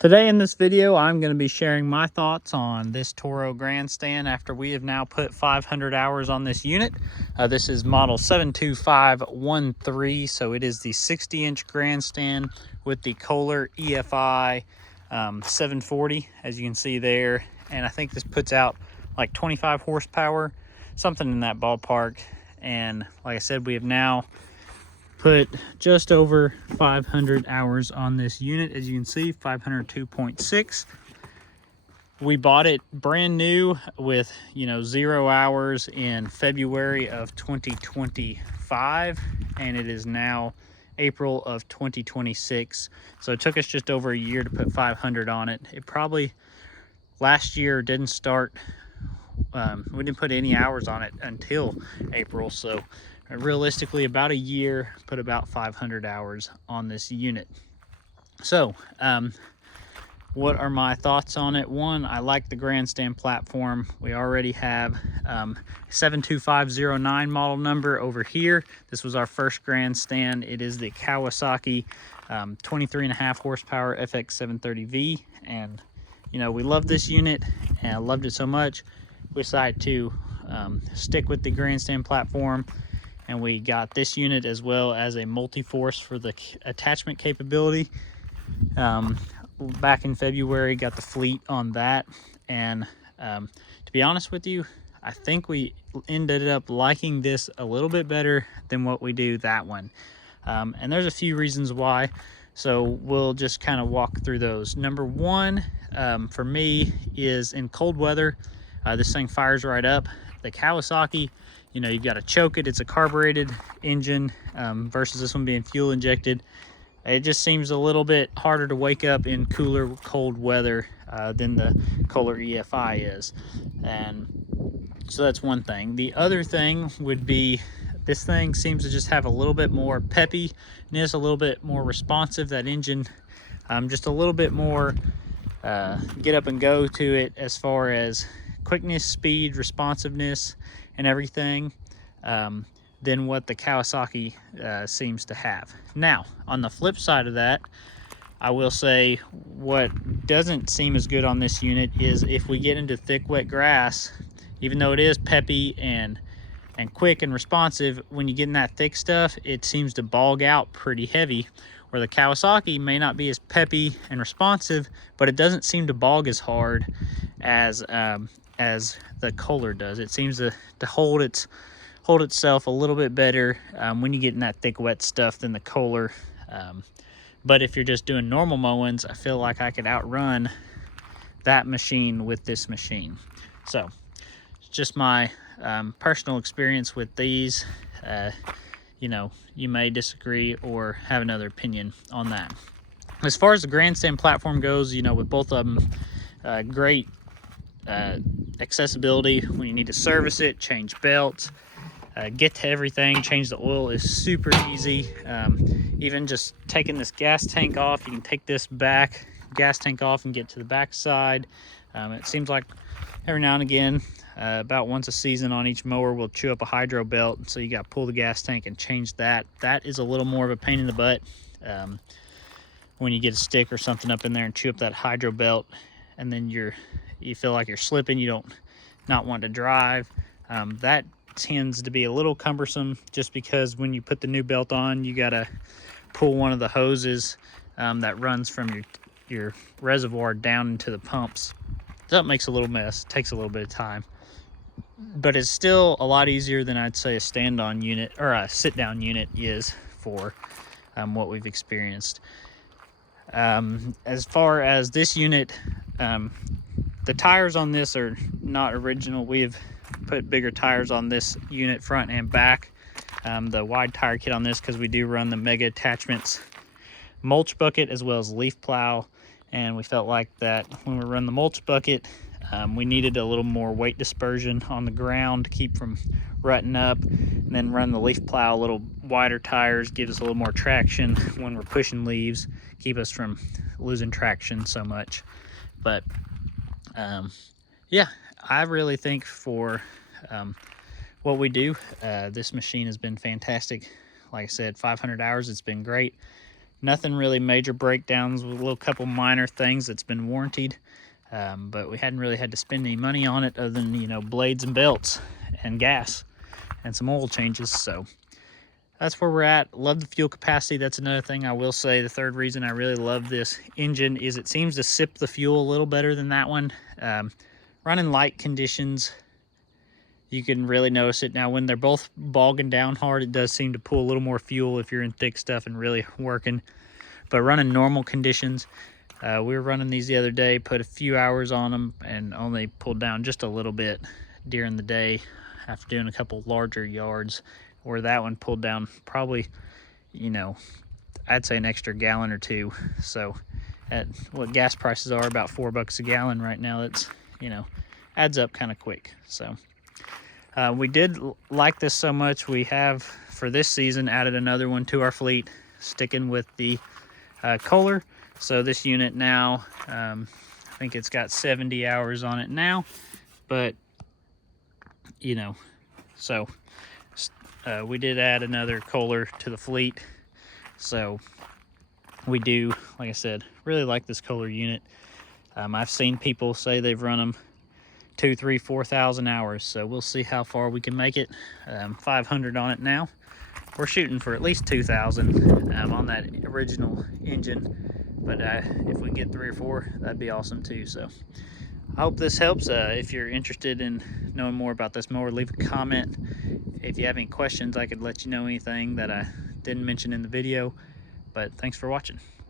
Today in this video, I'm going to be sharing my thoughts on this Toro GrandStand after we have now put 500 hours on this unit. This is model 72513, so it is the 60-inch GrandStand with the Kohler EFI 740, as you can see there. And I think this puts out like 25 horsepower, something in that ballpark. And like I said, we have now put just over 500 hours on this unit. As you can see, 502.6. We bought it brand new with 0 hours in February of 2025, and it is now April of 2026. So it took us just over a year to put 500 on it. It probably last year didn't start, we didn't put any hours on it until April. So realistically, about a year, put about 500 hours on this unit. So what are my thoughts on it? One, I like the GrandStand platform. We already have 72509 model number over here. This was our first GrandStand. It is the Kawasaki 23.5 horsepower FX730V, and we love this unit, and I loved it so much we decided to stick with the GrandStand platform. And we got this unit as well as a multi-force for the attachment capability. Back in February, got the fleet on that. And to be honest with you, I think we ended up liking this a little bit better than what we do that one. And there's a few reasons why. So we'll just kind of walk through those. Number one, for me, is in cold weather, this thing fires right up. The Kawasaki, you've got to choke it. It's a carbureted engine versus this one being fuel injected. It just seems a little bit harder to wake up in cooler, cold weather than the Kohler EFI is. And so that's one thing. The other thing would be this thing seems to just have a little bit more peppiness, a little bit more responsive. That engine, just a little bit more get up and go to it as far as quickness, speed, responsiveness, and everything than what the Kawasaki seems to have. Now, on the flip side of that, I will say what doesn't seem as good on this unit is if we get into thick, wet grass, even though it is peppy and quick and responsive, when you get in that thick stuff, it seems to bog out pretty heavy, where the Kawasaki may not be as peppy and responsive, but it doesn't seem to bog as hard as the Kohler does. It seems to hold itself a little bit better when you get in that thick, wet stuff than the Kohler. But if you're just doing normal mowings, I feel like I could outrun that machine with this machine. So it's just my personal experience with these. You may disagree or have another opinion on that. As far as the GrandStand platform goes, with both of them, great accessibility when you need to service it, change belts, get to everything, change the oil is super easy. Even just taking this gas tank off, you can take this gas tank off and get to the back side. It seems like every now and again, about once a season on each mower, we'll chew up a hydro belt, so you got to pull the gas tank and change that. That is a little more of a pain in the butt when you get a stick or something up in there and chew up that hydro belt, and then you feel like you're slipping, you don't not want to drive. That tends to be a little cumbersome, just because when you put the new belt on, you got to pull one of the hoses that runs from your reservoir down into the pumps. That makes a little mess, takes a little bit of time, but it's still a lot easier than I'd say a stand-on unit or a sit-down unit is for what we've experienced. As far as this unit, the tires on this are not original. We have put bigger tires on this unit, front and back. The wide tire kit on this, because we do run the Mega Attachments mulch bucket as well as leaf plow, and we felt like that when we run the mulch bucket, we needed a little more weight dispersion on the ground to keep from rutting up, and then run the leaf plow a little wider tires, gives us a little more traction when we're pushing leaves, keep us from losing traction so much. But yeah, I really think for what we do, this machine has been fantastic. Like I said, 500 hours, it's been great. Nothing really major breakdowns, with a little couple minor things that's been warranted. But we hadn't really had to spend any money on it other than, you know, blades and belts and gas and some oil changes. So that's where we're at. Love the fuel capacity. That's another thing I will say. The third reason I really love this engine is it seems to sip the fuel a little better than that one. Running light conditions, you can really notice it. Now when they're both bogging down hard, it does seem to pull a little more fuel if you're in thick stuff and really working. But running normal conditions, we were running these the other day, put a few hours on them and only pulled down just a little bit during the day after doing a couple larger yards, where that one pulled down probably, you know, I'd say an extra gallon or two. So at what gas prices are, about $4 a gallon right now, that's, you know, adds up kind of quick. So we did like this so much, we have for this season added another one to our fleet, sticking with the Kohler. So this unit now, I think it's got 70 hours on it now, but you know, so we did add another Kohler to the fleet. So we do, like I said, really like this Kohler unit. I've seen people say they've run them 2,000, 3,000, 4,000 hours. So we'll see how far we can make it. 500 on it now. We're shooting for at least 2,000 on that original engine. But if we get 3 or 4, that'd be awesome too. So I hope this helps. If you're interested in knowing more about this mower, leave a comment. If you have any questions, I could let you know anything that I didn't mention in the video. But thanks for watching.